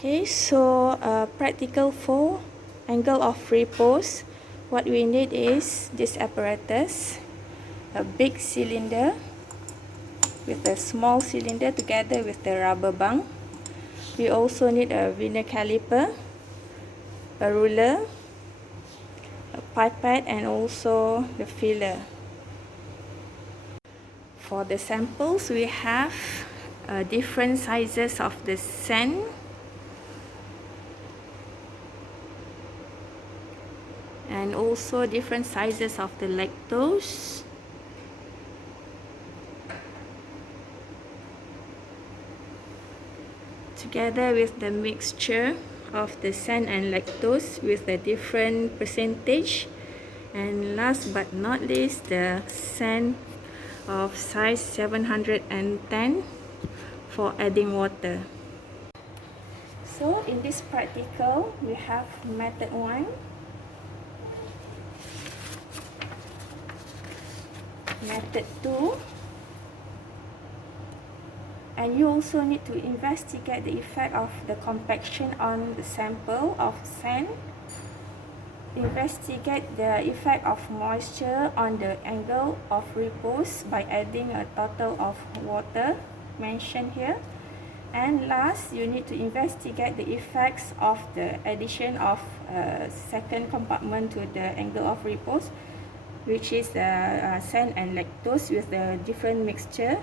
Okay, so practical 4, angle of repose. What we need is this apparatus, a big cylinder with a small cylinder together with the rubber band. We also need a vernier caliper, a ruler, a pipette, and also the filler. For the samples, we have different sizes of the sand, and also different sizes of the lactose. Together with the mixture of the sand and lactose with a different percentage, and last but not least, the sand of size 710 for adding water. So in this practical, we have method 1, method 2, and you also need to investigate the effect of the compaction on the sample of sand. Investigate the effect of moisture on the angle of repose by adding a total of water mentioned here. And last, you need to investigate the effects of the addition of a second compartment to the angle of repose, which is the sand and lactose with the different mixture,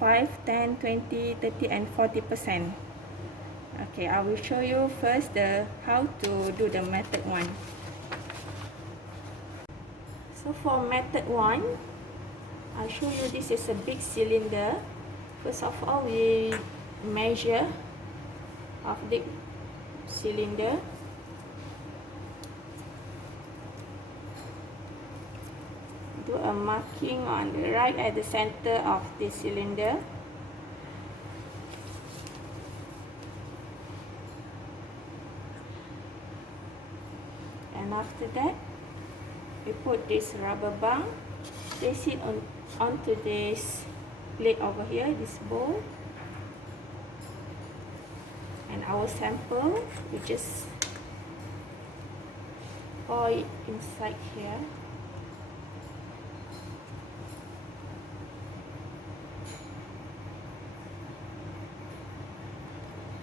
5, 10, 20, 30 and 40%. Okay, I will show you first how to do the method 1. So for method 1, I'll show you this is a big cylinder. First of all, we measure of the cylinder. Do a marking on the right at the center of the cylinder. And after that, we put this rubber band, place it onto this plate over here, this bowl, and our sample, we just pour it inside here.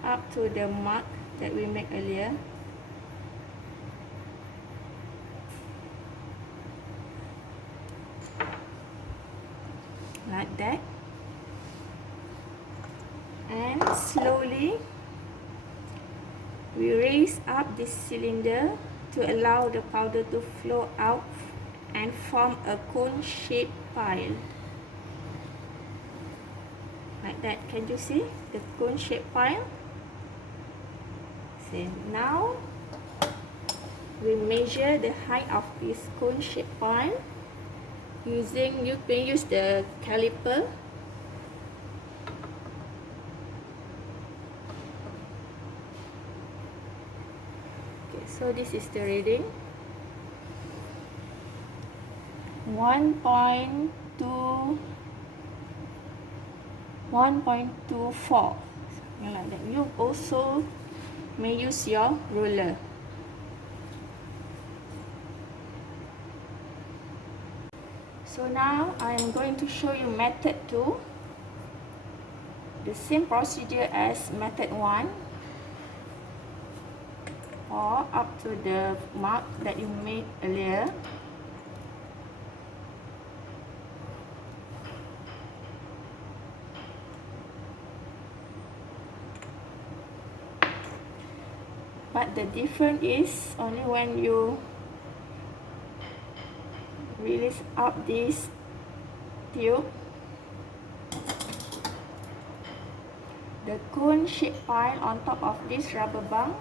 Up to the mark that we made earlier. Like that. And slowly we raise up this cylinder to allow the powder to flow out and form a cone-shaped pile. Like that. Can you see the cone-shaped pile? So now we measure the height of this cone-shaped pile using, you can use the caliper. Okay, so this is the reading. 1.24, something like that. You also may use your ruler. So now I am going to show you method 2. The same procedure as method 1. Or up to the mark that you made earlier. But the difference is only when you release up this tube, the cone-shaped pile on top of this rubber band,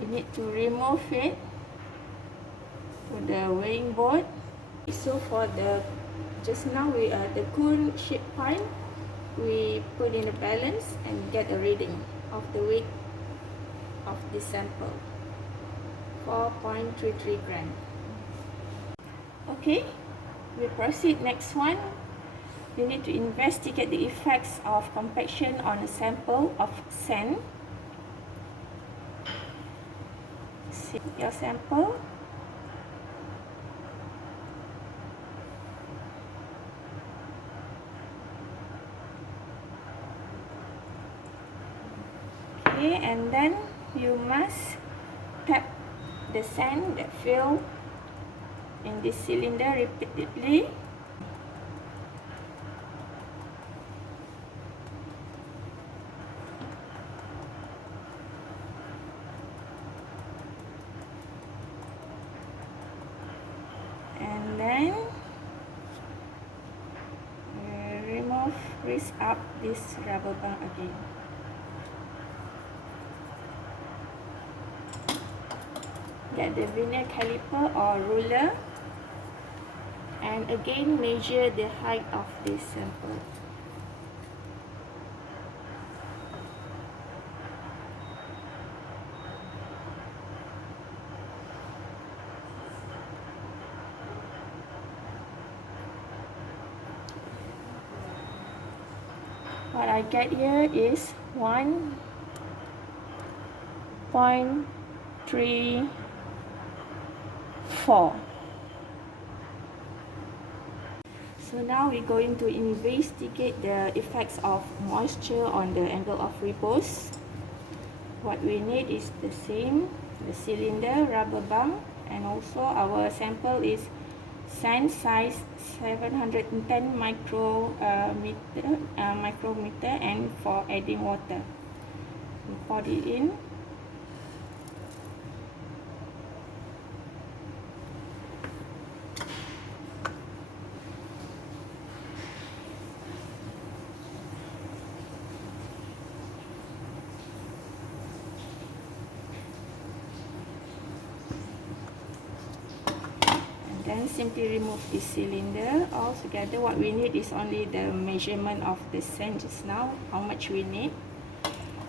you need to remove it to the weighing board. So for the just now the cone-shaped pile, we put in a balance and get a reading of the weight of this sample, 4.33 grams. Okay, we proceed. Next one, you need to investigate the effects of compaction on a sample of sand your sample. Okay, and then you must tap the sand that filled in this cylinder repeatedly. And then raise up this rubber band again. Get the vernier caliper or ruler and again measure the height of this sample. What I get here is 1.34. So now we're going to investigate the effects of moisture on the angle of repose. What we need is the same, the cylinder, rubber band, and also our sample is sand size 710 micrometer, and for adding water. We pour it in. Then simply remove this cylinder altogether. What we need is only the measurement of the sand just now, how much we need.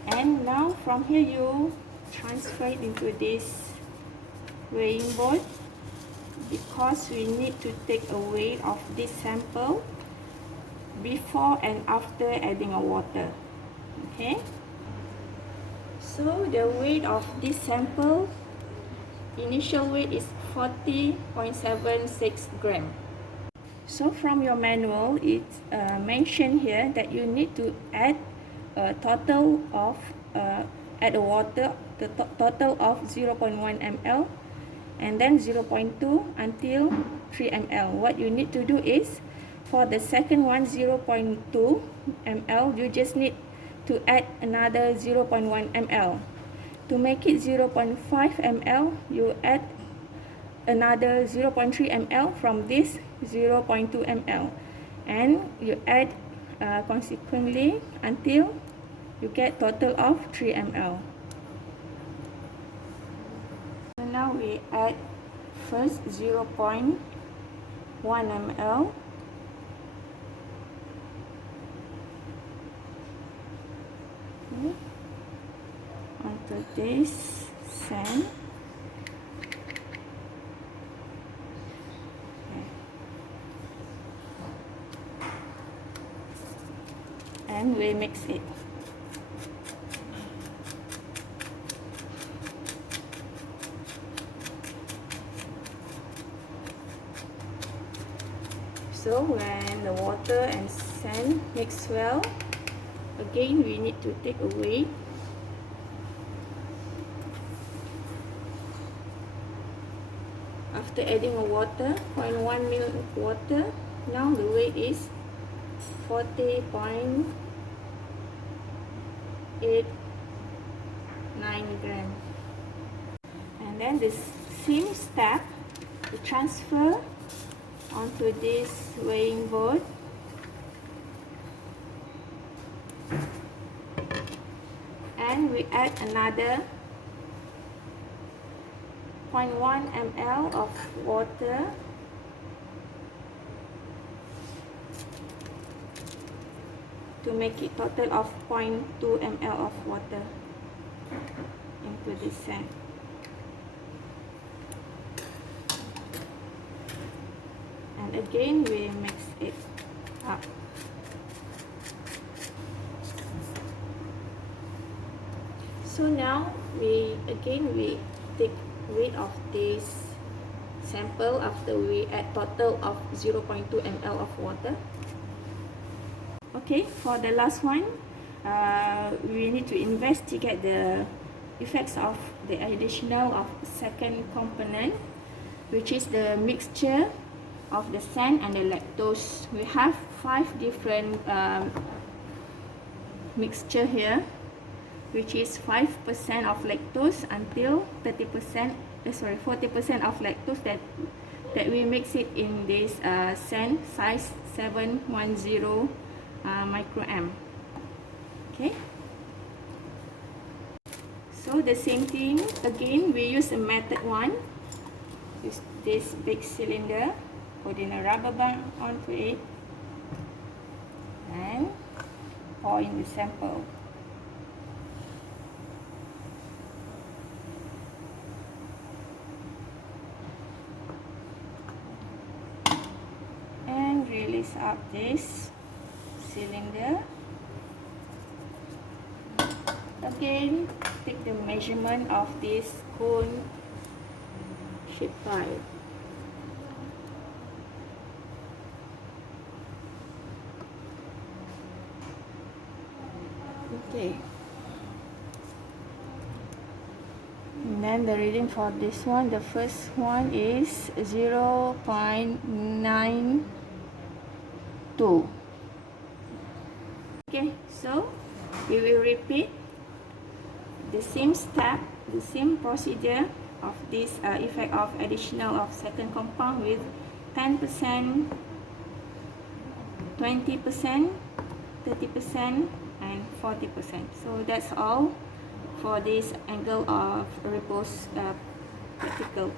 And now from here you transfer it into this weighing board, because we need to take a weight of this sample before and after adding a water. Okay, so the weight of this sample, initial weight is 40.76 gram. So from your manual, it's mentioned here that you need to add a total of add a water, the total of 0.1 ml and then 0.2 until 3 ml. What you need to do is, for the second one, 0.2 ml, you just need to add another 0.1 ml. To make it 0.5 ml, you add another 0.3 ml from this 0.2 ml, and you add consequently until you get total of 3 ml. So now we add first 0.1 ml. Onto this sand. And we mix it. So when the water and sand mix well, again we need to take a weight. After adding a water, 0.1 ml water, now the weight is 40.89 grams. And then the same step, we transfer onto this weighing board. And we add another 0.1 ml of water. To make it total of 0.2 ml of water into this sand. And again we mix it up. So now we take weight of this sample after we add total of 0.2 ml of water. Okay, for the last one, we need to investigate the effects of the additional of second component, which is the mixture of the sand and the lactose. We have 5 different mixture here, which is 5% of lactose until 40% of lactose that we mix it in this sand size 710 microamp. Okay, so the same thing again, we use a method 1. Use this big cylinder, put in a rubber band onto it and pour in the sample. And release up this cylinder. Again, take the measurement of this cone shape pipe. Okay. And then the reading for this one, the first one is 0.92. Okay, so we will repeat the same step, the same procedure of this effect of additional of second compound with 10%, 20%, 30%, and 40%. So that's all for this angle of repose practical.